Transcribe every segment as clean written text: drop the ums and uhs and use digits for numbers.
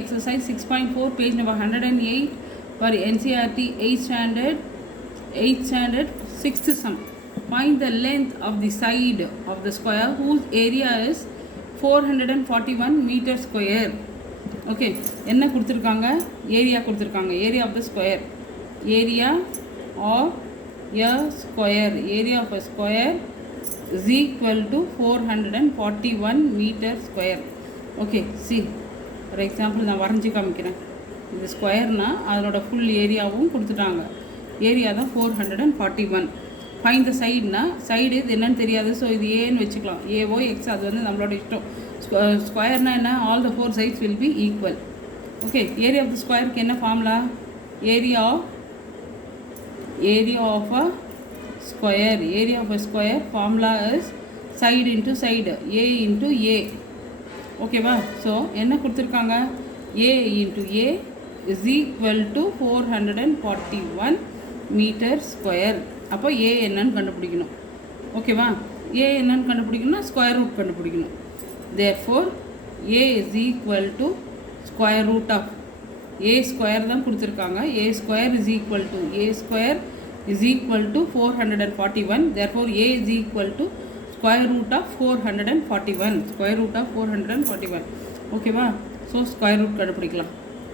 exercise 6.4 page number 108 for NCERT 8th standard 6th sum. Find the length of the side of the square whose area is 441 meter square. Okay, என்ன கொடுத்துருக்காங்க? Area கொடுத்துருக்காங்க. Area of the square. Area of a square. Area of a square is equal to 441 meter square. Okay, see. For example, நான் வரைஞ்சி காமிக்கிறேன். இது ஸ்கொயர்னா அதனோட full ஏரியாவும் கொடுத்துட்டாங்க. ஏரியா தான் 441. ஃபைண்ட் த சைடுனா சைடு இது என்னன்னு தெரியாது. ஸோ இது ஏன்னு வச்சுக்கலாம். ஏஓ எக்ஸ் அது வந்து நம்மளோட இஷ்டம். ஸ்கொயர்னா என்ன? All the 4 sides will be equal. Okay, area of the ஸ்கொயருக்கு என்ன formula? Area of a square. Area of a square formula is side into side, a into a. ஓகேவா? ஸோ என்ன கொடுத்துருக்காங்க? a into a is equal to 441 meter square. அப்போ a என்னன்னு கண்டுபிடிக்கணும். ஓகேவா? a என்னன்னு கண்டுபிடிக்கணும்னா ஸ்கொயர் ரூட் கண்டுபிடிக்கணும். therefore a is equal to square root of a square தான் கொடுத்துருக்காங்க. a square is equal to a square is equal to 441. therefore a is equal to square root of 441. square root of 441. ஓகேவா? So square root கண்டுபிடிக்கலாம்.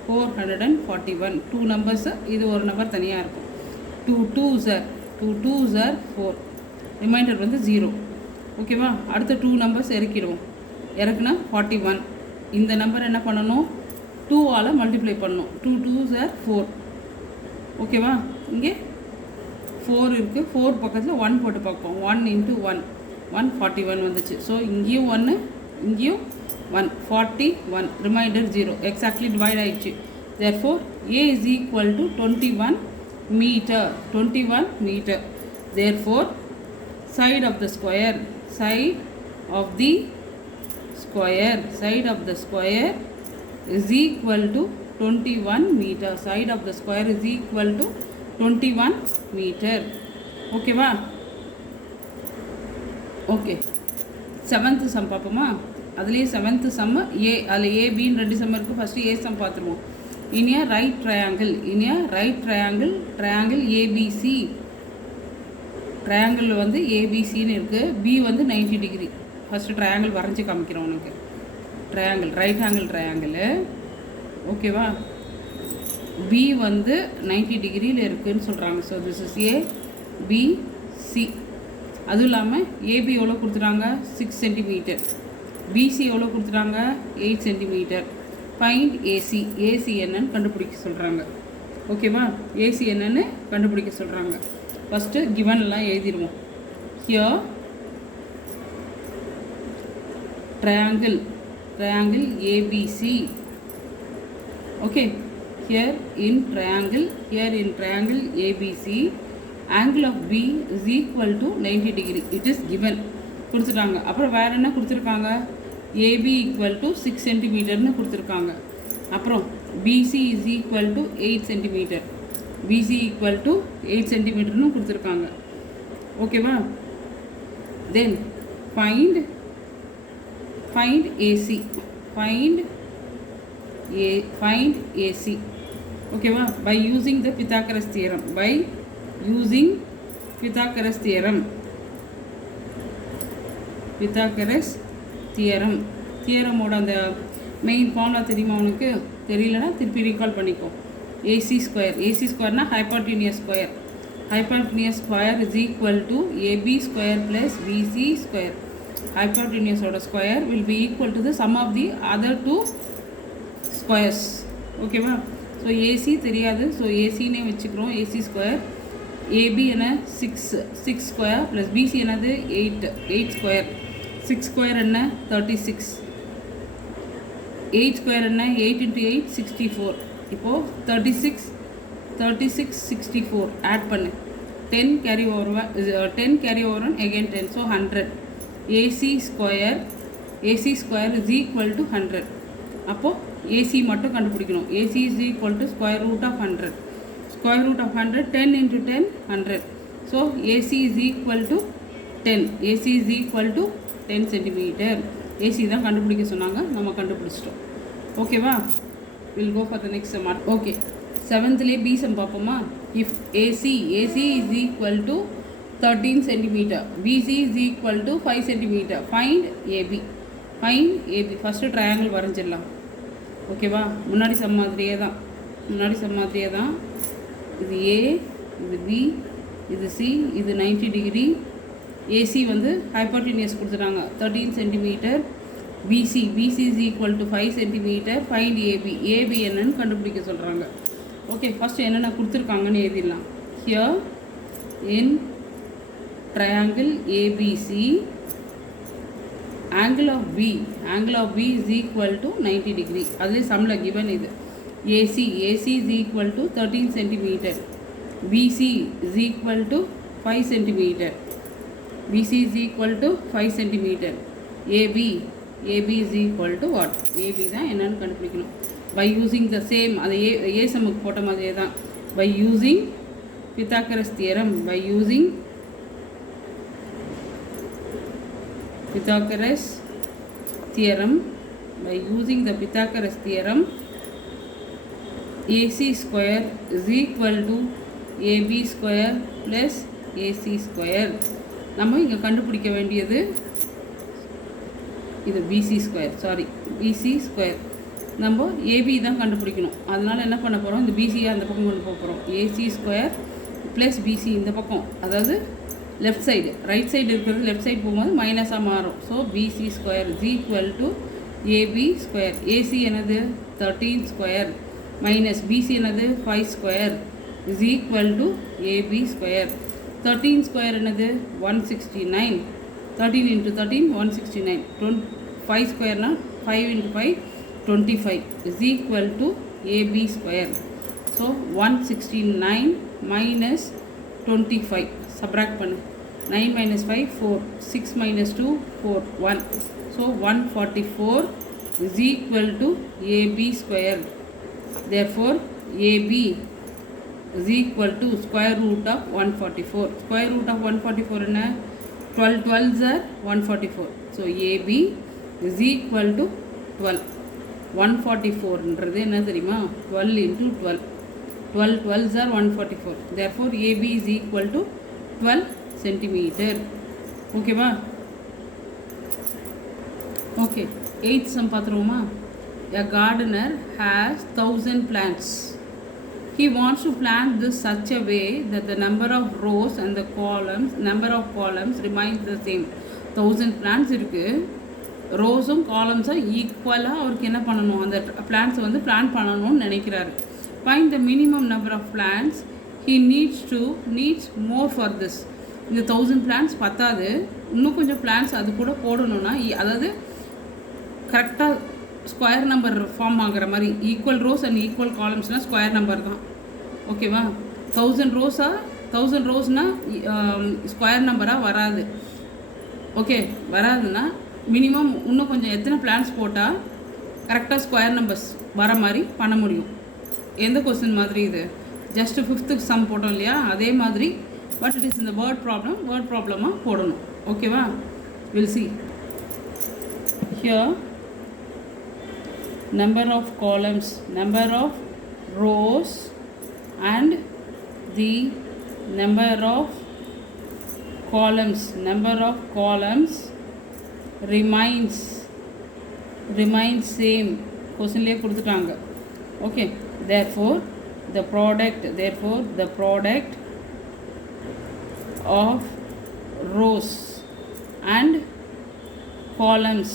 441 2 numbers, இது ஒரு number தனியாக இருக்கும். 2 2s are 4. Reminder வந்து 0. ஓகேவா? அடுத்த 2 நம்பர்ஸ் இறக்கிடுவோம். இறக்குனா 41. இந்த நம்பர் என்ன பண்ணணும்? 2ஆல் மல்டிப்ளை பண்ணணும். 2 2s are 4. ஓகேவா? இங்கே 4 இருக்குது. 4 பக்கத்தில் 1 போட்டு பார்ப்போம். 1 into 1 141 வந்துச்சு. ஸோ இங்கேயும் 1 இங்கேயும் 1 41. ரிமைண்டர் 0. எக்ஸாக்ட்லி டிவைட் ஆயிடுச்சு. therefore a is equal to 21 meter. 21 meter. therefore side of the square is equal to 21 meter. side of the square is equal to 21 meter. ஓகேவா? ஓகே, 7th சம் பார்ப்போமா? அதுலேயே 7th some ஏ. அதில் ஏபின்னு 2 some இருக்குது. First A some பார்த்துருவோம். in a right triangle triangle ABC. Triangle வந்து ஏபிசின்னு இருக்குது. B வந்து 90 degree. First triangle வரைஞ்சி காமிக்கிறோம் உனக்கு. Triangle right angle triangle. ஓகேவா? பி வந்து 90 டிகிரியில் இருக்குதுன்னு சொல்கிறாங்க. So this is ABC. அதுவும் இல்லாமல் ஏபி எவ்வளோ கொடுத்துட்டாங்க? 6 சென்டிமீட்டர். பிசி எவ்வளோ கொடுத்துட்டாங்க? 8 சென்டிமீட்டர். Find AC. ஏசி என்னன்னு கண்டுபிடிக்க சொல்கிறாங்க. ஓகேவா? ஏசி என்னன்னு கண்டுபிடிக்க சொல்கிறாங்க. ஃபஸ்ட்டு கிவன்லாம் எழுதிடுவோம். Here triangle ABC. Okay, here in triangle ABC angle of B is equal to 90 degree. it is given. கொடுத்துட்டாங்க. அப்புறம் வேறு என்ன கொடுத்துருக்காங்க? AB equal to 6 சென்டிமீட்டர்னு கொடுத்துருக்காங்க. அப்புறம் BC is equal to 8 centimetre. BC equal to 8 சென்டிமீட்டர்னு கொடுத்துருக்காங்க. ஓகேவா? தென் find AC. find AC. ஓகேவா? by using the Pythagoras theorem. தியரமோட அந்த மெயின் ஃபார்முலா தெரியுமா உனக்கு? தெரியலனா திருப்பி ரீகால் பண்ணிக்கோ. ஏசி ஸ்கொயர்னா hypotenuse square is equal to AB square plus BC square. ஹைப்போட்டெனியஸோட square will be equal to the sum of the other 2 squares. ஓகேவா? ஸோ ஏசி தெரியாது. ஸோ ஏசின்னே வச்சுக்கிறோம். AC square. ஏபி என்ன? 6 ஸ்கொயர் ப்ளஸ் பிசி என்னது? 8 square. 6 square என்ன? 36. 8 square என்ன? 8 into 8 64. இப்போது 36 64 ஆட் பண்ணு. 10 carry over again 10. So 100. AC square is equal to 100. அப்போது ஏசி மட்டும் கண்டுபிடிக்கணும். AC is equal to square root of 100. 10 into 10 100. So AC is equal to 10. AC is equal to 10 centimetre. AC தான் கண்டுபிடிக்க சொன்னாங்க, நம்ம கண்டுபிடிச்சிட்டோம். ஓகேவா? Will go for the next sum. Okay, செவன்த்லேயே பி சம் பார்ப்போமா. If AC is equal to 13 centimetre, BC is equal to 5 centimetre, find AB. Find AB. First triangle வரைஞ்சிடலாம். ஓகேவா, முன்னாடி சம் மாதிரியே தான். இது ஏ, இது பி, இது சி, இது 90 டிகிரி. ஏசி வந்து ஹைப்போட்டெனியஸ் கொடுத்துட்டாங்க 13 centimetre. BC is equal to 5 centimetre. Find AB என்னன்னு கண்டுபிடிக்க சொல்கிறாங்க. ஓகே, ஃபஸ்ட்டு என்னென்ன கொடுத்துருக்காங்கன்னு எழுதிடலாம். Here in triangle ABC, angle of B is equal to 90 degree. அதுலேயே சம்மில் given இது. AC is equal to 13 centimeter. BC is equal to 5 centimeter. BC is equal to 5 centimeter. AB is equal to what? AB தான் என்னன்னு கண்டுபிடிக்கணும். By using the same, அது ஏ சம்முக்கு போட்ட மாதிரியே தான். By using Pythagoras theorem, Pythagoras theorem, AC square is equal to AB square plus AC square. நம்ம இங்கே கண்டுபிடிக்க வேண்டியது இது BC ஸ்கொயர். நம்ம AB தான் கண்டுபிடிக்கணும். அதனால் என்ன பண்ண போகிறோம், இந்த BC அந்த பக்கம் கொண்டு போக போகிறோம். AC ஸ்கொயர் ப்ளஸ் BC இந்த பக்கம், அதாவது லெஃப்ட் சைடு, ரைட் சைடு இருக்கிறது லெஃப்ட் சைடு போகும்போது மைனஸாக மாறும். So BC square is equal to AB square. AC என்னது 13 ஸ்கொயர் மைனஸ் BC என்னது 5 square is equal to AB square. 13 square என்னது 169. 13 into 13 169. 5 ஸ்கொயர்னால் 5 into 5 25 is equal to AB square. So 169 minus 25 subtract பண்ணு. 9 minus 5 4, 6 minus 2 4, 1. So 144 is equal to AB square. Therefore AB is equal to square root of 144. Square root of 144 என்ன 12 12s are 144. So AB is equal to 12. 144ன்றது என்ன தெரியுமா, 12 into 12. 12 12s are 144. Therefore AB is equal to 12 centimeter. ஓகேவா. Okay, 8th sum பார்த்துருவோமா. A gardener has 1000 plants. He wants to plant this such a way that the number of rows and the columns remains the same. 1000 plants இருக்குது. ரோஸும் காலம்ஸும் ஈக்குவலாக அவருக்கு என்ன பண்ணணும், அந்த பிளான்ட்ஸை வந்து plan பண்ணணும்னு நினைக்கிறாரு. Find the minimum number of plants he needs more for this. இந்த 1000 plants பத்தாது, இன்னும் கொஞ்சம் பிளான்ஸ் அது கூட போடணும்னா, அதாவது கரெக்டாக ஸ்கொயர் நம்பர் ஃபார்ம் ஆகிற மாதிரி ஈக்குவல் ரோஸ் அண்ட் ஈக்குவல் காலம்ஸ்னால் ஸ்கொயர் நம்பர் தான். ஓகேவா. 1000 ரோஸ்னால் ஸ்கொயர் நம்பராக வராது. ஓகே, வராதுன்னா மினிமம் இன்னும் கொஞ்சம் எத்தனை பிளான்ஸ் போட்டால் கரெக்டாக ஸ்கொயர் நம்பர்ஸ் வர மாதிரி பண்ண முடியும். எந்த கொஸ்டின் மாதிரி இது, ஜஸ்ட்டு 5th சம் போட்டோம் இல்லையா, அதே மாதிரி. பட் இட் இஸ் இந்த வேர்ட் ப்ராப்ளமாக போடணும். ஓகேவா. Will see here number of columns, number of rows and the number of columns remains same. கொஸ்டின்லேயே கொடுத்துட்டாங்க. Okay, therefore the product of rows and columns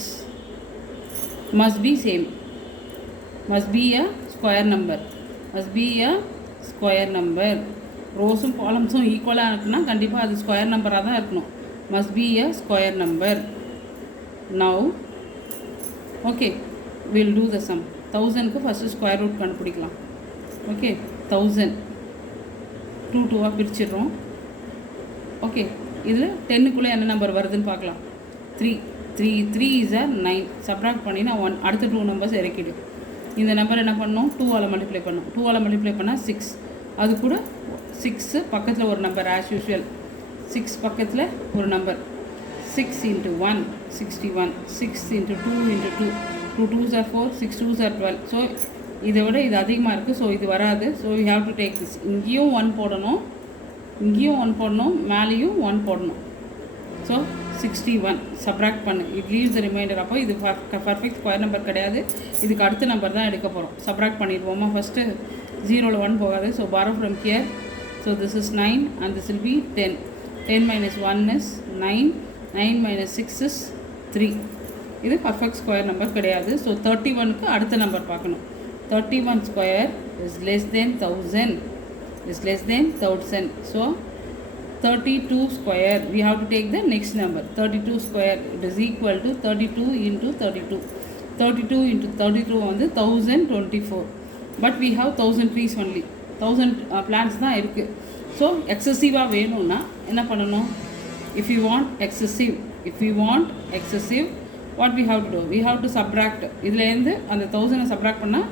must be same, must be a square number. ரோஸும் காலம்ஸும் ஈக்குவலாக இருக்குன்னா கண்டிப்பாக அது square நம்பராக தான் இருக்கணும். must be a square number. now okay, we'll do the sum. 1000க்கு first square root கண்டுபிடிக்கலாம். Okay, 1000 2 பிரிச்சிடுறோம். ஓகே, இதில் 10க்குள்ளே என்ன நம்பர் வருதுன்னு பார்க்கலாம். 3 is a 9. சப்ராக்ட் பண்ணினா 1. அடுத்த 2 நம்பர்ஸ் இறக்கிடு. இந்த நம்பர் என்ன பண்ணணும், 2ஆல் மல்டிப்ளை பண்ணணும். 2ஆல் மல்டிப்ளை பண்ணால் 6. அது கூட 6 பக்கத்தில் ஒரு நம்பர் ஆஸ் யூஷுவல். 6 பக்கத்தில் ஒரு number. 6 into 1 61. 6 into 2 into 2. 2 2s are 4, 6 2s are 12. So இதை விட இது அதிகமாக இருக்குது. ஸோ இது வராது. So you have to take this. இங்கேயும் 1 போடணும், இங்கேயும் 1 போடணும், மேலேயும் 1 போடணும். ஸோ 61 சப்ராக்ட் பண்ணு. It leaves the reminder. அப்போ இது பர்ஃபெக்ட் ஸ்கொயர் நம்பர் கிடையாது. இதுக்கு அடுத்த நம்பர் தான் எடுக்க போகிறோம். சப்ராக்ட் பண்ணிடுவோமா? ஃபஸ்ட்டு 0ல் 1 போகாது. So borrow from here. So this is 9 and this will be 10. 10 minus 1 is 9. 9 minus 6 is 3. இது பர்ஃபெக்ட் ஸ்கொயர் நம்பர் கிடையாது. ஸோ 31க்கு அடுத்த நம்பர் பார்க்கணும். 31 square is less than 1000. Is less than 1000. So 32 square, we have to take the next number. 32 square, it is equal to 32 into 32. 32 into 32 வந்து 1024. But we have 1000 trees only. 1000 plants தான் இருக்குது. So எக்ஸசிவாக வேணும்னா என்ன பண்ணணும்? If you want excessive, what we have to do? We have to subtract. இதுலேருந்து அந்த 1000 subtract பண்ணால்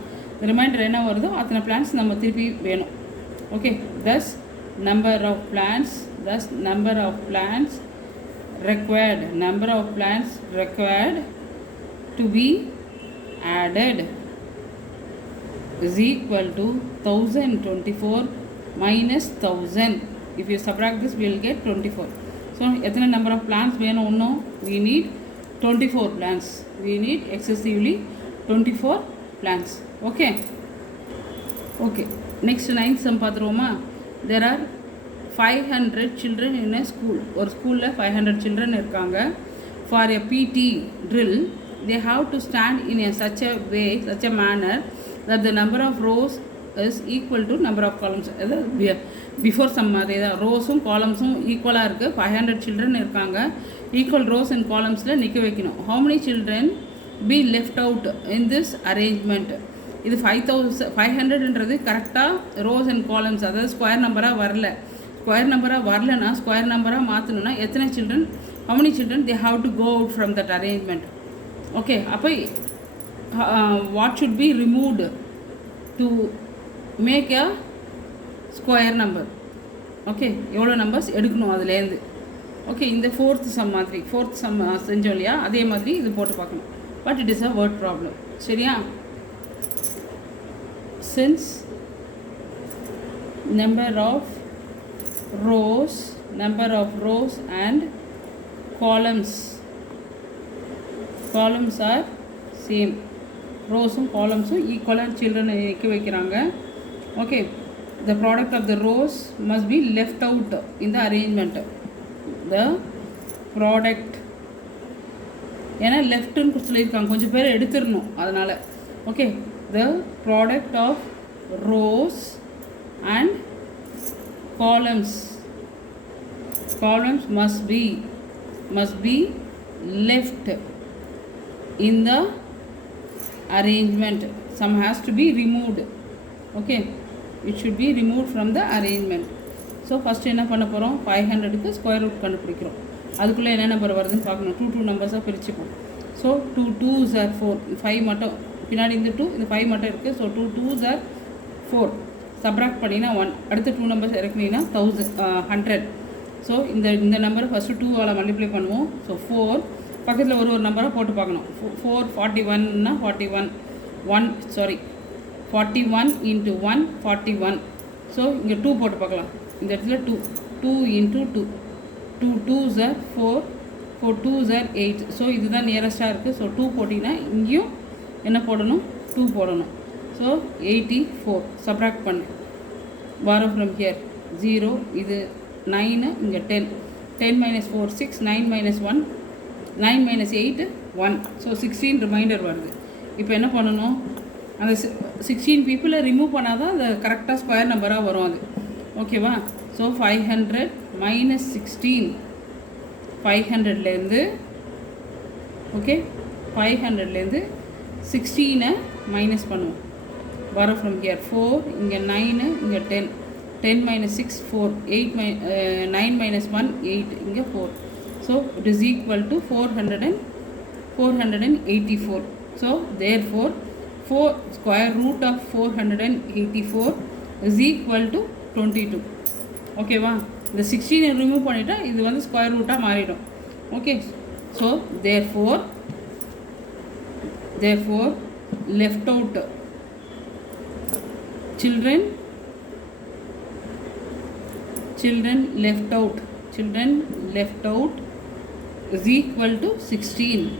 reminder என்ன வருதோ அத்தனை பிளான்ஸ் நம்ம திருப்பி வேணும். Okay, thus number of plants required to be added is equal to 1024 minus 1000. If you subtract this, we will get 24. So எத்தனை number of plants வேணும்? இன்னும் we need 24 plants. We need excessively 24 plants. Okay. Next 9th sum பார்த்துருவோமா? There are 500 children in a school. ஒரு ஸ்கூலில் 500 children இருக்காங்க. For a PT drill, they have to stand in such a manner that the number of rows is equal to number of columns. Before sum அதே தான். ரோஸும் காலம்ஸும் ஈக்குவலாக இருக்குது. 500 children இருக்காங்க. Equal rows and காலம்ஸில் நிற்க வைக்கணும். how many children be left out in this arrangement? இது 500ன்றது கரெக்டாக rose and columns, அதாவது ஸ்கொயர் நம்பராக வரல. ஸ்கொயர் நம்பராக மாற்றணுன்னா எத்தனை children, how many children they have to go out from that arrangement? Okay, அப்போ what should be removed to make a square number? Okay, எவ்வளோ numbers எடுக்கணும் அதுலேருந்து? ஓகே, இந்த ஃபோர்த் சம் செஞ்சோம் இல்லையா, அதே மாதிரி இது போட்டு பார்க்கணும். But it is a word problem. சரியா? since number of rows and columns are same. ரோஸும் காலம்ஸும் ஈக்குவலாக சில்ட்ரன் நிற்க வைக்கிறாங்க. Okay, the product of the rows must be left out in the arrangement. The product, ஏன்னா லெஃப்ட்டுன்னு சொல்லியிருக்காங்க, கொஞ்சம் பேர் எடுத்துடணும் அதனால். Okay, the product of rows and columns must be left in the arrangement. Some has to be removed. Okay, it should be removed from the arrangement. So first என்ன பண்ண போகிறோம்? 500க்கு square root கண்டுபிடிக்கிறோம். அதுக்குள்ளே என்ன நம்பர் வருதுன்னு பார்க்கணும். 2 நம்பர்ஸாக பிரிச்சுப்போம். So 2 2s are 4. 5 மட்டும் பின்னாடி இந்த 2, இந்த 5 மட்டும் இருக்குது. So 2 2s are 4. சப்ராக்ட் பண்ணினா 1. அடுத்த 2 நம்பர்ஸ் இறக்குனீங்கன்னா 100. ஸோ இந்த நம்பரை ஃபஸ்ட்டு 2ஆல் மல்டிப்ளை பண்ணுவோம். ஸோ 4 பக்கத்தில் ஒரு நம்பரை போட்டு பார்க்கணும். 4 41னா 41 41 into 1 41. ஸோ இங்கே 2 போட்டு பார்க்கலாம். இந்த இடத்துல 2 into 2 2s are 4 2s are 8. So இதுதான் நியரஸ்ட்டாக இருக்குது. ஸோ 2 போட்டிங்கன்னா இங்கேயும் என்ன போடணும்? 2 போடணும். ஸோ 84 சப்ராக்ட் பண்ணு. borrow from here 0, இது 9, இங்கே 10. 10 minus 4 6, 9 minus 1 9 minus 8 1. So 16 reminder வருது. இப்போ என்ன பண்ணணும்? அந்த 16 பீப்புளை ரிமூவ் பண்ணால் தான் அந்த கரெக்டாக ஸ்கொயர் நம்பராக வரும் அது. ஓகேவா? So 500 minus 16. 500லேருந்து ஓகே 500லேருந்து 16 மைனஸ் பண்ணுவோம். borrow from here 4, இங்கே 9, இங்கே 10. 10 minus 6 4, 9 minus 1 8, இங்கே 4. So it is equal to 484. So therefore square root of 484 is equal to 22. ஓகேவா? இந்த 16 ரிமூவ் பண்ணிட்டா இது வந்து ஸ்கொயர் ரூட்டாக மாறிடும். Okay, so therefore left out children left out is equal to 16.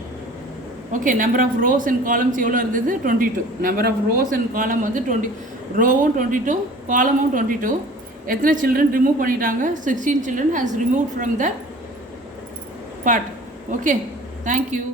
Okay, number of rows and columns எவ்வளோ இருந்தது 22. number of rows and column வந்து 20, ரோவும் 22, column 22. எத்தனை children remove பண்ணிட்டாங்க? 16 children has removed from that part. Okay, thank you.